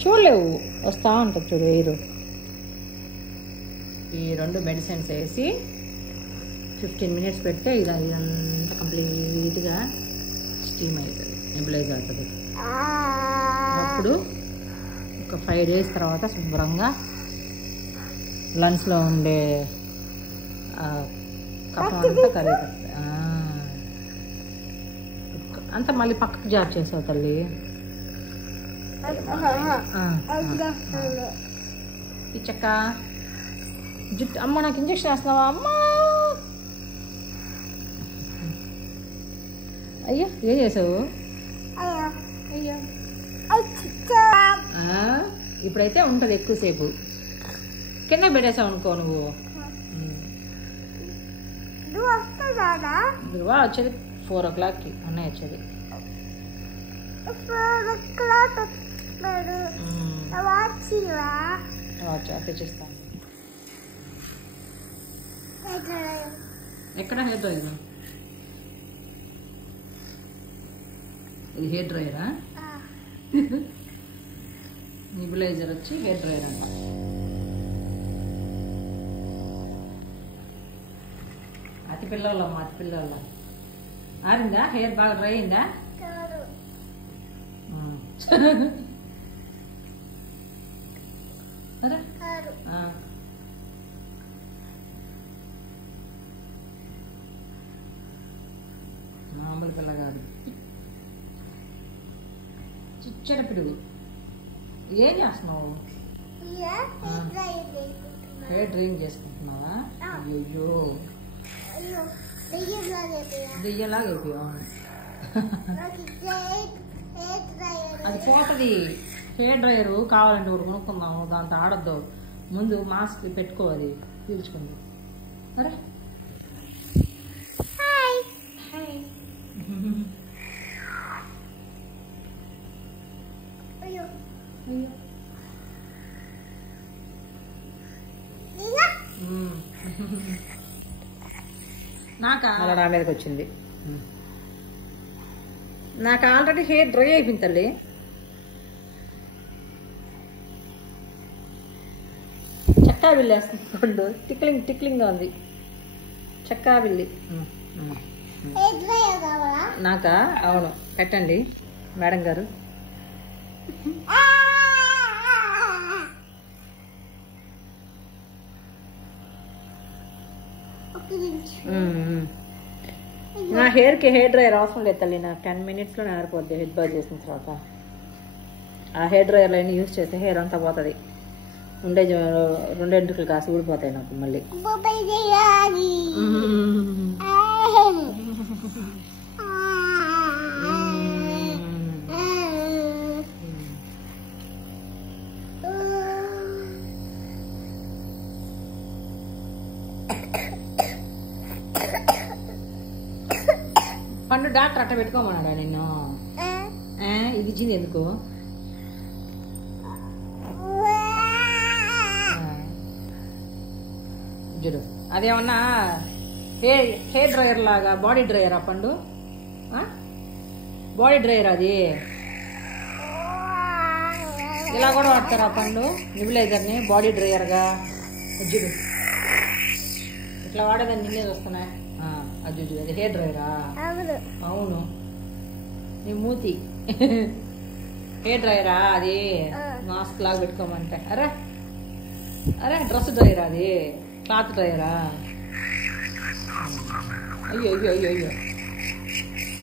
చూడలేవు, వస్తా ఉంటుంది చూడు ఎయిర్. ఈ 2 మెడిసిన్స్ వేసి 15 మినిట్స్ పెడితే ఇదంతా కంప్లీట్గా స్టీమ్ అవుతుంది, నెబులైజ్ అవుతుంది. అప్పుడు ఒక 5 డేస్ తర్వాత శుభ్రంగా లంగ్స్లో ఉండే కఫం అంతా కరుగుతుంది. అంతా మళ్ళీ పక్కకు జాబ్ చేసావు తల్లి. పిచ్చక్క జుట్టు అమ్మ నాకు ఇంజక్షన్ వేస్తున్నావా అమ్మా? అయ్యో ఏం చేసావు? అయ్యో ఇప్పుడైతే ఉంటుంది ఎక్కువసేపు. కింద పెట్టేసావు అనుకో నువ్వు. ధృవ వచ్చేది 4 o'clockకి, అన్నయ్య వచ్చేది. తెచ్చిస్తాను. ఎక్కడ హెయిర్ డ్రైయర్? ఇది హెయిర్ డ్రైయరా? నెబులైజర్ వచ్చి హెయిర్ డ్రైయర్ అంట. అతి పిల్లలమ్మ, అతి పిల్లల. ఆరిందా? హెయిర్ బాగా డ్రై అయిందా? అరే మామూలు పిల్ల కాదు, చిచ్చడ పిడుగు. ఏం చేస్తున్నావు? హెయిర్ డ్రైయింగ్ చేసుకుంటున్నావా? అయ్యో దెయ్యంలాగా అయిపోయావు. అది పోతుంది. హెయిర్ డ్రైయర్ కావాలంటే ఒకటి కొనుక్కుందాము, దాంతో ఆడద్దు. ముందు మాస్క్ పెట్టుకో, అది పీల్చుకుంది. అరే నాకా నా మీదకి వచ్చింది. నాకు ఆల్రెడీ హెయిర్ డ్రై అయిపోయింది తల్లి. చక్కా బిల్లి వేస్తుంది, టిక్లింగ్గా ఉంది. చక్కా బిల్లి నాకా? అవును, పెట్టండి మేడం గారు. నా హెయిర్కి హెయిర్ డ్రైయర్ అవసరం లేదు తల్లి. నాకు 10 minutesలో ఆరిపోద్ది. హెడ్ బాత్ చేసిన తర్వాత ఆ హెయిర్ డ్రైయర్లో అన్నీ యూజ్ చేస్తే హెయిర్ అంతా పోతుంది. ఉండే 2 ఎంట్రుకలు కాసి ఊడిపోతాయి నాకు మళ్ళీ. పండు డాక్టర్ అట్ట పెట్టుకోమన్నాడా నిన్ను? ఇది ఇచ్చింది ఎందుకు? చూడు, అదేమన్నా హెయిర్ డ్రైయర్ లాగా బాడీ డ్రైయరా పండు? బాడీ డ్రైయర్ అది. ఇలా కూడా వాడతారా పండు నెబులైజర్ని బాడీ డ్రైయర్గా? చూడు ఇట్లా వాడేదాన్ని నిన్నే వస్తున్నాయి. అది చూడు, అది హెయిర్ డ్రైయరా? అవును, నీ మూతి హెయిర్ డ్రైయరా అది? మాస్క్ లాగా పెట్టుకోమంటే. అరే అరే డ్రెస్ డ్రైయరా అది? క్లాత్ డ్రైయరా? అయ్యో అయ్యో అయ్యో అయ్యో